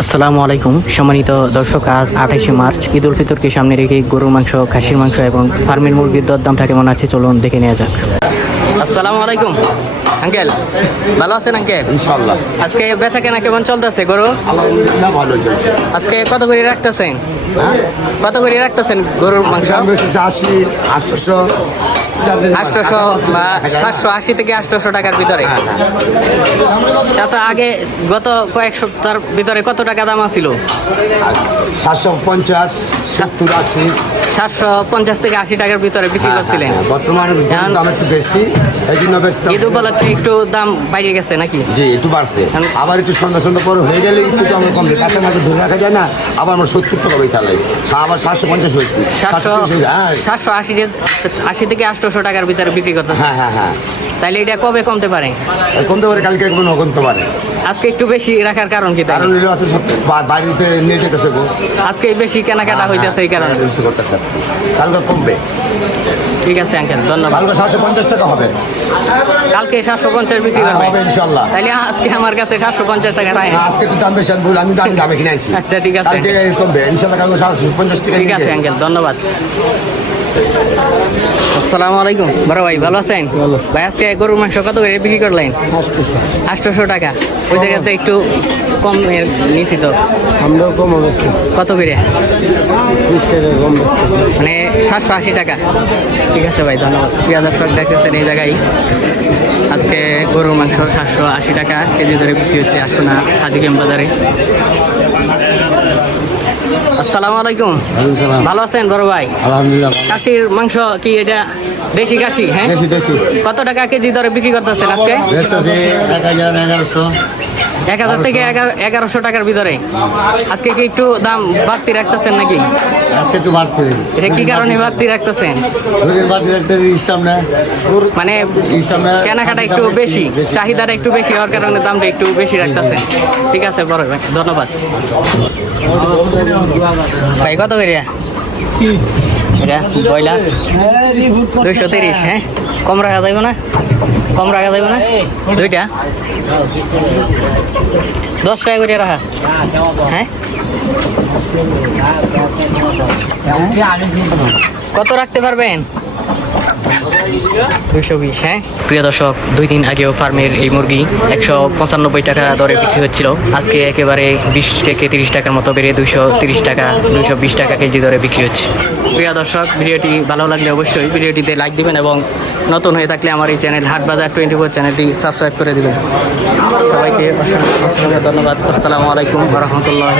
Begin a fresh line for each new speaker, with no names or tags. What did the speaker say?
আসসালামু আলাইকুম। সম্মানিত দর্শক, আজ আঠাশে মার্চ। ঈদ উল ফিতরকে সামনে রেখে গরুর মাংস, খাসির মাংস এবং ফার্মের মুরগির দরদামটা কেমন আছে? চলুন দেখে নেওয়া যাক। আসসালামু আলাইকুম। আঙ্কেল ভালো আছেন আঙ্কেল?
ইনশাল্লাহ
আজকে বেচা কেনা কেমন চলতেছে গরু?
আলহামদুলিল্লাহ ভালো চলছে।
আজকে কত করে রাখতেছেন? কত করে রাখতেছেন গরুর মাংস?
আশি আটশোশো।
আটশোশো বা সাতশো আশি থেকে আটশোশো টাকার ভিতরে। আচ্ছা আগে গত কয়েক সপ্তাহের ভিতরে কত টাকা দাম ছিল
সাতশো পঞ্চাশ সত্তর আশি।
সাতশো পঞ্চাশ থেকে আশি টাকার ভিতরে বিক্রি করছিলেন।
হ্যাঁ, বর্তমানে দাম একটু বেশি এই জন্য বেশি
ঈদ উপলক্ষে একটু দাম বাইরে গেছে নাকি?
জি একটু বাড়ছে। আবার একটু সন্ধ্যা সন্ধ্যা পরে হয়ে গেলে একটু আমরা কম কাঁচা ধরে রাখা যায় না আবার আমরা সত্তর টাকা বেশি চালাই আবার সাতশো পঞ্চাশ হয়েছে। হ্যাঁ।
সাতশো আশি আশি থেকে আটশোশো টাকার ভিতরে বিক্রি করতে
হ্যাঁ হ্যাঁ হ্যাঁ।
তাইলে এটা কবে কমতে পারে?
কমতে পারে কালকে কোনো কমতে পারে।
আজকে একটু বেশি রাখার কারণ কি
কারণ এগুলো আছে সব বাড়িতে নিয়ে যেতেছে গোস
আজকে বেশি কেনাকাটা হইতেছে এই কারণে।
বেশি করতেছে কালকে কমবে।
ঠিক আছে আঙ্কেল ধন্যবাদ।
কালকে সাতশো পঞ্চাশ টাকা হবে।
কালকে সাতশো পঞ্চাশ বিক্রি
হ্যাঁ,
করবে
হবে ইনশাল্লাহ
তাইলে আজকে আমার কাছে সাতশো পঞ্চাশ টাকা রায়
না, আজকে তো দাম বেশি আমি আমি দামি দামে কিনে আনছি।
আচ্ছা, ঠিক আছে।
কালকে কমবে ইনশাল্লাহ কালকে সাতশো পঞ্চাশ টাকা
ঠিক আছে আঙ্কেল ধন্যবাদ। আসসালামু আলাইকুম। বড় ভাই ভালো আছেন? ভাই আজকে গরুর মাংস কত করে বিক্রি করলেন? আটশোশো টাকা। ওই জায়গাতে একটু কম নিছি তো।
আমরাও কম
কত করে?
বিশ টাকা কম
মানে সাতশো আশি টাকা। ঠিক আছে ভাই ধন্যবাদ। প্রিয় দর্শক দেখতেছেন এই জায়গায়। আজকে গরুর মাংস সাতশো আশি টাকা কেজি ধরে বিক্রি হচ্ছে আসুনা হাজিগেম বাজারে। আসসালামু আলাইকুম। ভালো আছেন বড় ভাই?
আলহামদুলিল্লাহ
কাশির মাংস কি এটা দেশি কাশি হ্যাঁ? কত টাকা কেজি দরে বিক্রি করতেছেন আজকে?
এক হাজার এগারোশো।
এক হাজার থেকে এগারো- এগারোশো টাকার ভিতরে। আজকে কি একটু দাম বাড়তি রাখতেছেন নাকি?
আজকে একটু বাড়তে।
এটা কি কারণে বাড়তি রাখতেছেন?
দুদিন বাড়তে রাখতে সামনে।
মানে কেনাকাটা একটু বেশি চাহিদাটা একটু বেশি হওয়ার কারণে দামটা একটু বেশি রাখতেছেন। ঠিক আছে বড় ভাই ধন্যবাদ। ভাই কত করে? এটা দুইশো তিরিশ হ্যাঁ? কম রাখা যাইব না? কম রাখা যাইব না? দুইটা? দশ টাকা করে রাখা। হ্যাঁ? কত রাখতে পারবেন? দুশো বিশ হ্যাঁ? প্রিয় দর্শক, দুই দিন আগেও ফার্মের এই মুরগি একশো পঁচানব্বই টাকা দরে বিক্রি হচ্ছিল। আজকে একেবারে বিশ থেকে তিরিশ টাকার মতো বেড়ে দুশো তিরিশ টাকা দুশো বিশ টাকা কেজি দরে বিক্রি হচ্ছে। প্রিয় দর্শক, ভিডিওটি ভালো লাগলে অবশ্যই ভিডিওটিতে লাইক দিবেন এবং নতুন হয়ে থাকলে আমার এই চ্যানেল হাট বাজার টোয়েন্টি ফোর চ্যানেলটি সাবস্ক্রাইব করে দিবেন। সবাইকে অসংখ্য ধন্যবাদ। আসসালামু আলাইকুম রহমতুল্লাহ